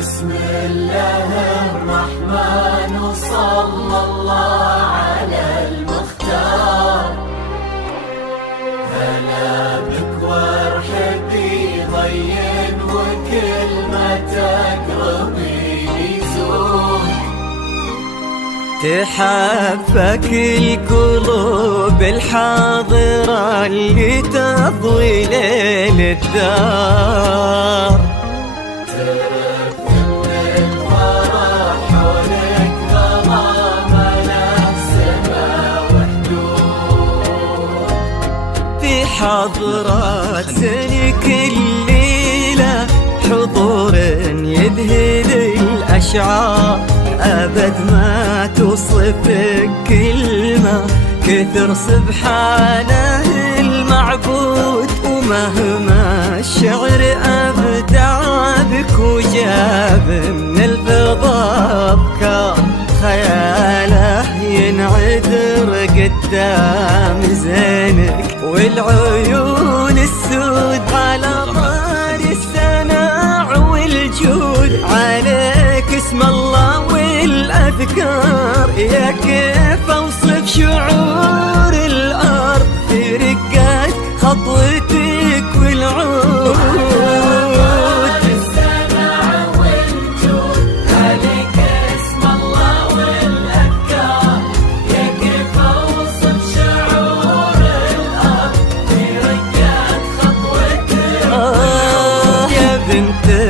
بسم الله الرحمن وصلى الله على المختار. هلا بك وارحبي ضين وكل ما تقربي يزول. تحبك القلوب الحاضرة اللي تضوي ليل الدار. حضرات سنك الليلة حضور يذهل الأشعار. أبد ما توصفك كلمة كثر سبحانه المعبود. ومهما الشعر أبدع بك وجاب من الفضاء أفكار، خياله ينعذر قدام زينك والعيون السود. على طار السماع والجود عليك اسم الله والأذكار. يا كيف أوصف شعور الأرض في رقات خطوتك والعود.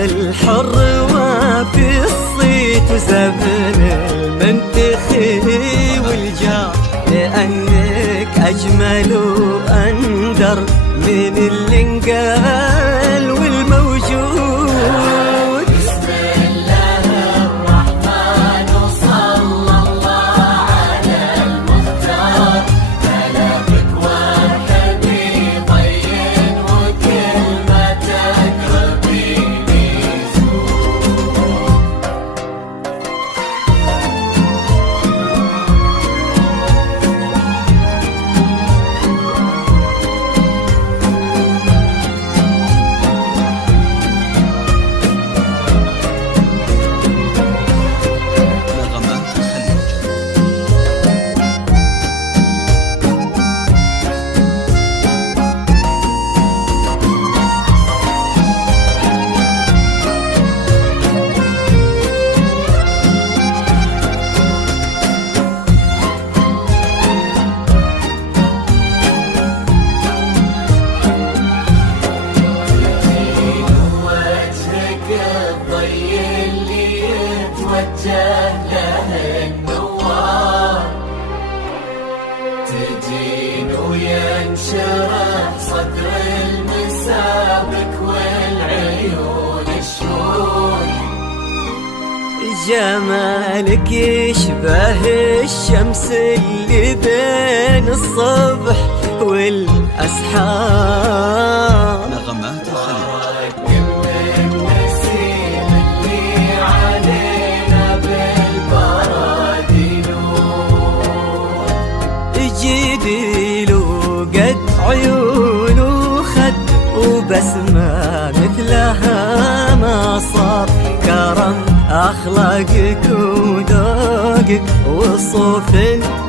الحر وفي الصيت وزبن المنتخي والجار، لأنك أجمل وأندر من اللي انقال والموجود. بسم الله الرحمن وصلى الله على المختار. هلا بك وارحبي ضين وكل ما تقربي. تجين وينشرح صدر المسابك والعيون الشهود. جمالك يشبه الشمس اللي بين الصبح والأسحار. نغمات الخليج. النسيم اللي علينا بالبرادين أخلاقك وذوقك وصوف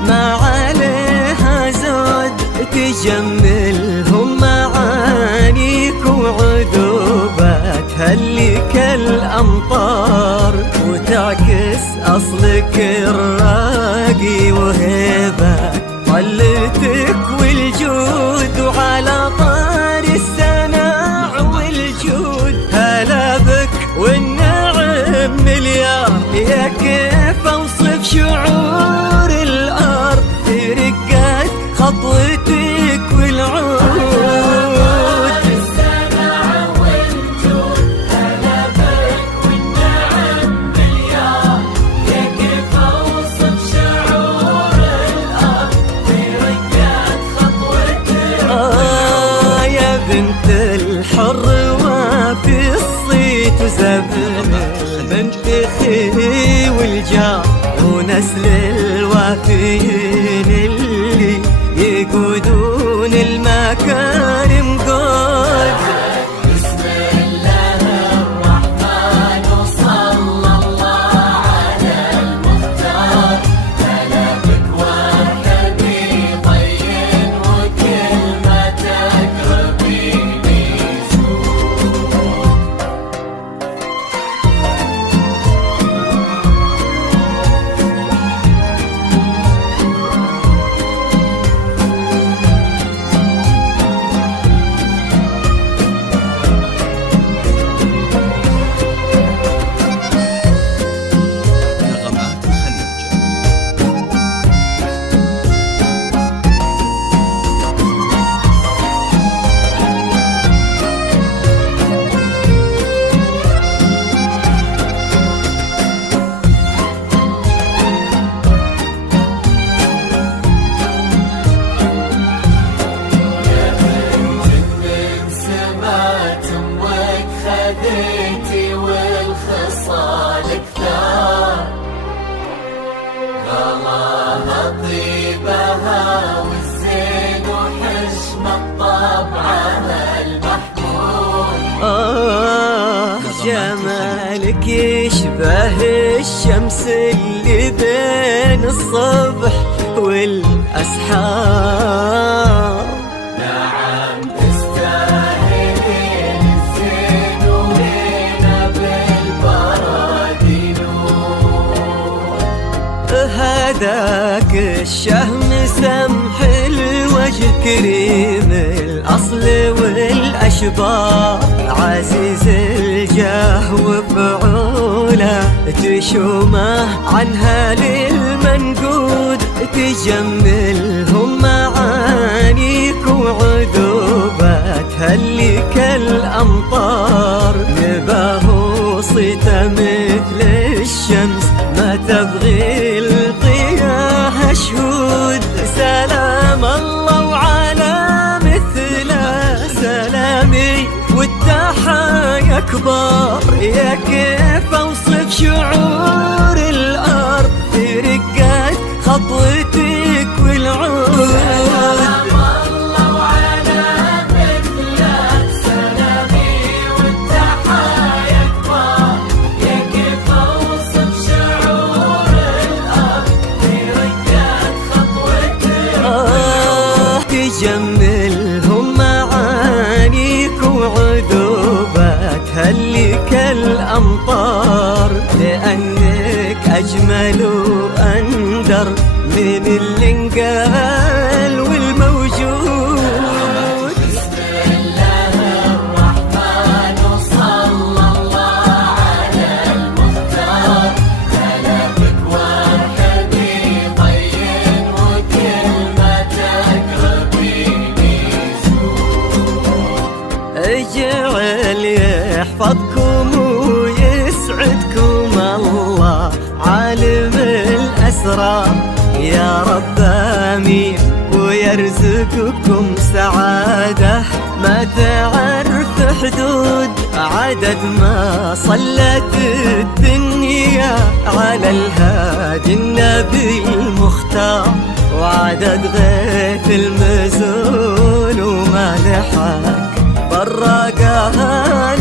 ما عليها زود، تجملهم معانيك وعذوبات هلك الأمطار، وتعكس أصلك الراقي وهيبات طلتك والجود. وعلى طار السناع والجود هلا بك والنعم مليار، يا كيف أوصف شعور الأرض في رقات خطوتك والعود. الحر وفي الصيت وزبن المنتخي والجار، ونسل الوافيين اللي يقودون المكارم قود. بسم الله الرحمن وصلى الله على المختار، هلا بك والحبيب طين وكلمتك ربيني خذيتي والخصال كثار، غلاها طيبها والزين وحشمة طبعها المحمود. جمالك يشبه الشمس اللي بين الصبح والأسحار، نعم تستاهلين الزين ولينا بالبرد نور. هذاك الشهم سمح الوجه كريم الأصل والأشبار، عزيز الجاه وفعوله تشومه عنها للمنقود، تجملهم معانيك وعذوبات هلك الأمطار، نباه صيته مثل الشمس ما تبغي الضياء شهود. سلام الله وعلى مثله سلامي والتحايا كبار، يا كيف أوصف شعور الأرض في رقات خطوتك والعود. تجملهم معانيك وعذوبات هلك الأمطار، لأنك أجمل وأندر من اللي انقال والموجود. بسم الله الرحمن وصلى الله على المختار، هلا بك والحبيب طين وكلمتك ربيني اجعل يحفظكم ويسعدكم الله عالم الأسرار، يا رب آمين ويرزقكم سعادة ما تعرف حدود، عدد ما صلت الدنيا على الهادي النبي المختار، وعدد غيث المزون وما لحق براقها